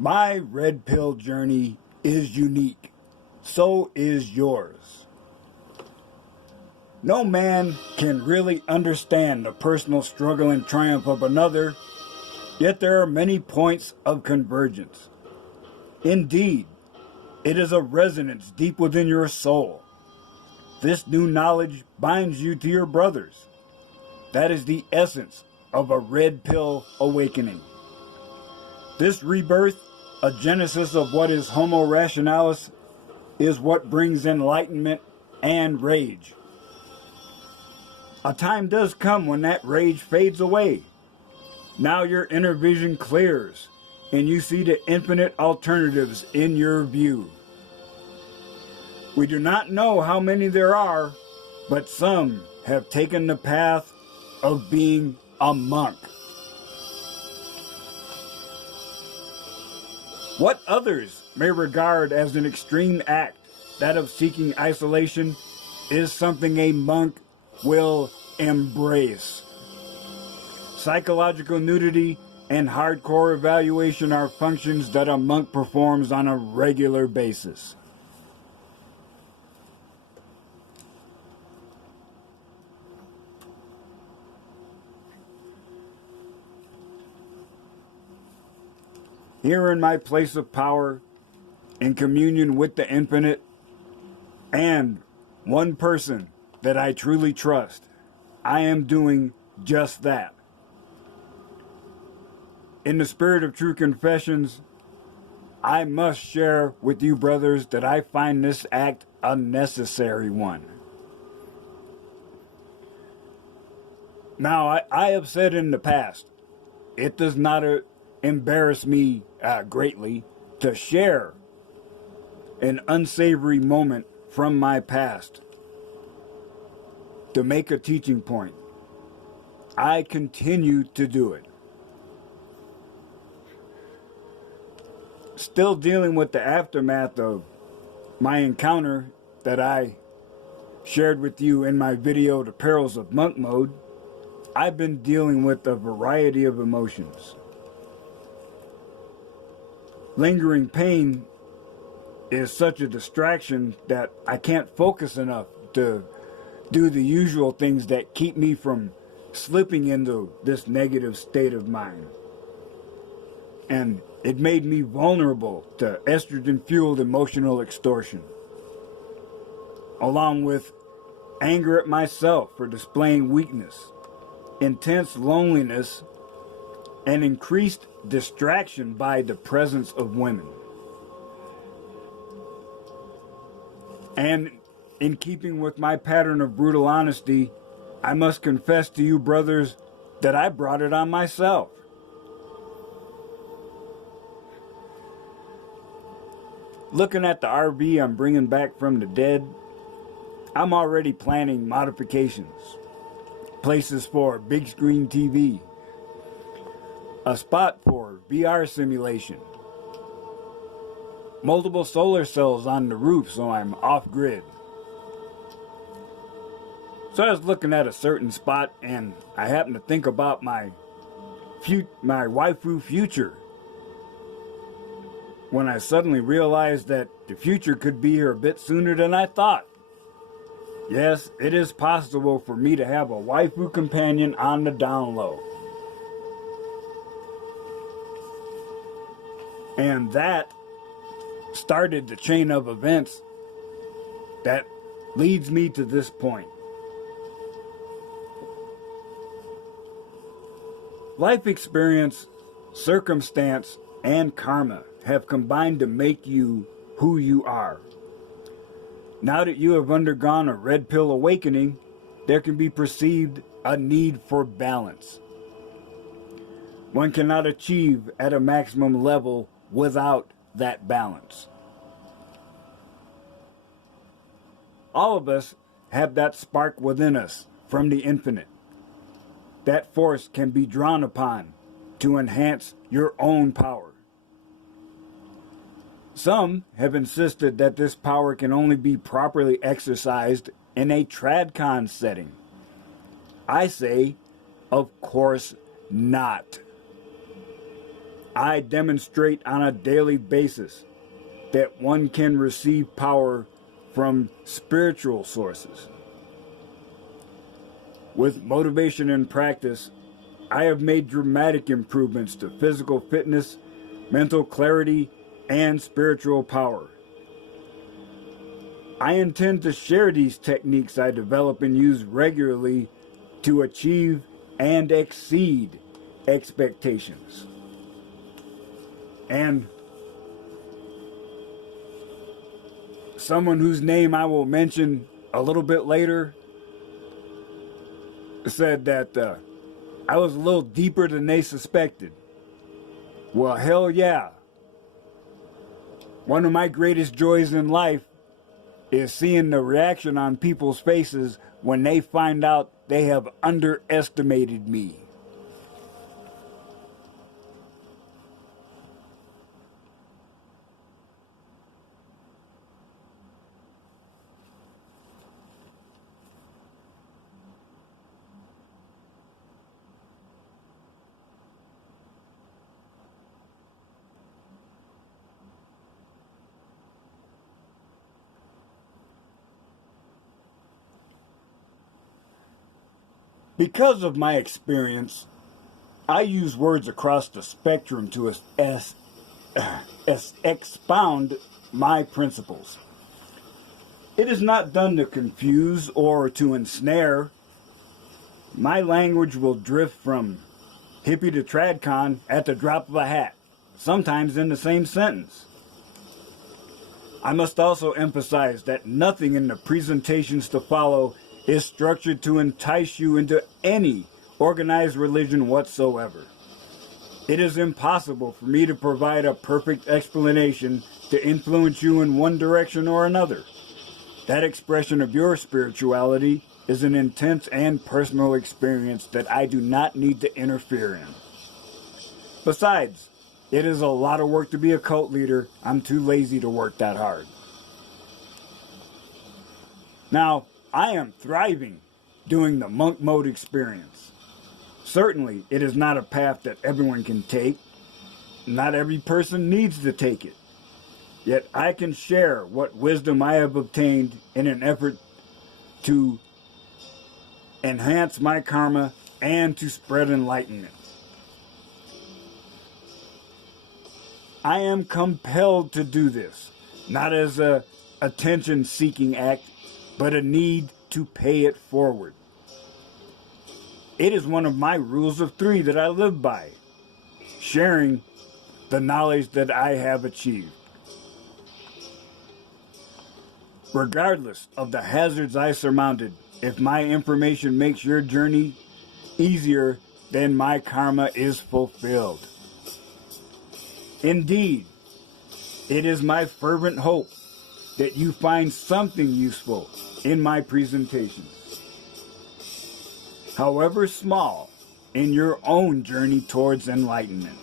My red pill journey is unique. So is yours. No man can really understand the personal struggle and triumph of another, yet there are many points of convergence. Indeed, it is a resonance deep within your soul. This new knowledge binds you to your brothers. That is the essence of a red pill awakening. This rebirth, a genesis of what is Homo rationalis, is what brings enlightenment and rage. A time does come when that rage fades away. Now your inner vision clears, and you see the infinite alternatives in your view. We do not know how many there are, but some have taken the path of being a monk. What others may regard as an extreme act, that of seeking isolation, is something a monk will embrace. Psychological nudity and hardcore evaluation are functions that a monk performs on a regular basis. Here in my place of power, in communion with the infinite, and one person that I truly trust, I am doing just that. In the spirit of true confessions, I must share with you, brothers, that I find this act a necessary one. Now, I have said in the past, it does not embarrass me greatly to share an unsavory moment from my past to make a teaching point. I continue to do it. Still dealing with the aftermath of my encounter that I shared with you in my video, The Perils of Monk Mode, I've been dealing with a variety of emotions. Lingering pain is such a distraction that I can't focus enough to do the usual things that keep me from slipping into this negative state of mind. And it made me vulnerable to estrogen-fueled emotional extortion, along with anger at myself for displaying weakness, intense loneliness, and increased distraction by the presence of women. And in keeping with my pattern of brutal honesty, I must confess to you, brothers, that I brought it on myself. Looking at the RV I'm bringing back from the dead, I'm already planning modifications. Places for big screen TV, a spot for VR simulation, multiple solar cells on the roof so I'm off-grid. So I was looking at a certain spot and I happened to think about my waifu future, when I suddenly realized that the future could be here a bit sooner than I thought. Yes, it is possible for me to have a waifu companion on the down low. And that started the chain of events that leads me to this point. Life experience, circumstance, and karma have combined to make you who you are. Now that you have undergone a red pill awakening, there can be perceived a need for balance. One cannot achieve at a maximum level without that balance. All of us have that spark within us from the infinite. That force can be drawn upon to enhance your own power. Some have insisted that this power can only be properly exercised in a tradcon setting. I say, of course not. I demonstrate on a daily basis that one can receive power from spiritual sources. With motivation and practice, I have made dramatic improvements to physical fitness, mental clarity, and spiritual power. I intend to share these techniques I develop and use regularly to achieve and exceed expectations. And someone whose name I will mention a little bit later said that I was a little deeper than they suspected. Well, hell yeah. One of my greatest joys in life is seeing the reaction on people's faces when they find out they have underestimated me. Because of my experience, I use words across the spectrum to expound my principles. It is not done to confuse or to ensnare. My language will drift from hippie to tradcon at the drop of a hat, sometimes in the same sentence. I must also emphasize that nothing in the presentations to follow is structured to entice you into any organized religion whatsoever. It is impossible for me to provide a perfect explanation to influence you in one direction or another. That expression of your spirituality is an intense and personal experience that I do not need to interfere in. Besides, it is a lot of work to be a cult leader. I'm too lazy to work that hard. Now, I am thriving doing the monk mode experience. Certainly, it is not a path that everyone can take. Not every person needs to take it. Yet I can share what wisdom I have obtained in an effort to enhance my karma and to spread enlightenment. I am compelled to do this, not as a attention-seeking act, but a need to pay it forward. It is one of my rules of 3 that I live by, sharing the knowledge that I have achieved. Regardless of the hazards I surmounted, if my information makes your journey easier, then my karma is fulfilled. Indeed, it is my fervent hope that you find something useful in my presentations, however small, in your own journey towards enlightenment.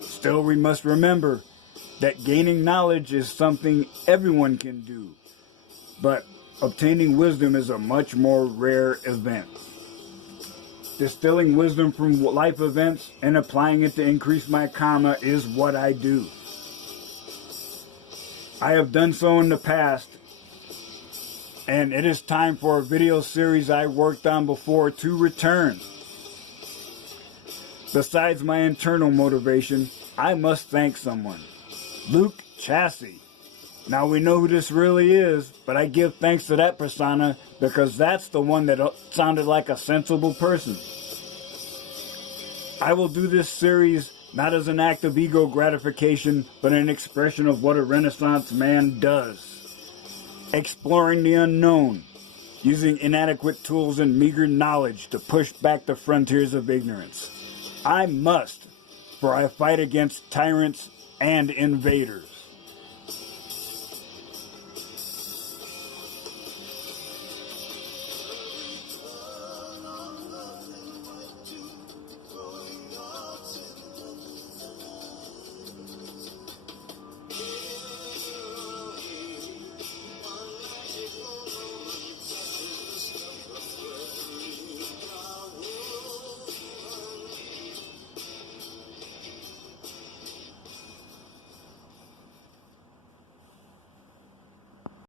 Still, we must remember that gaining knowledge is something everyone can do, but obtaining wisdom is a much more rare event. Distilling wisdom from life events and applying it to increase my karma is what I do. I have done so in the past, and it is time for a video series I worked on before to return. Besides my internal motivation, I must thank someone. Luke Chassie. Now we know who this really is, but I give thanks to that persona because that's the one that sounded like a sensible person. I will do this series not as an act of ego gratification, but an expression of what a Renaissance man does. Exploring the unknown, using inadequate tools and meager knowledge to push back the frontiers of ignorance. I must, for I fight against tyrants and invaders.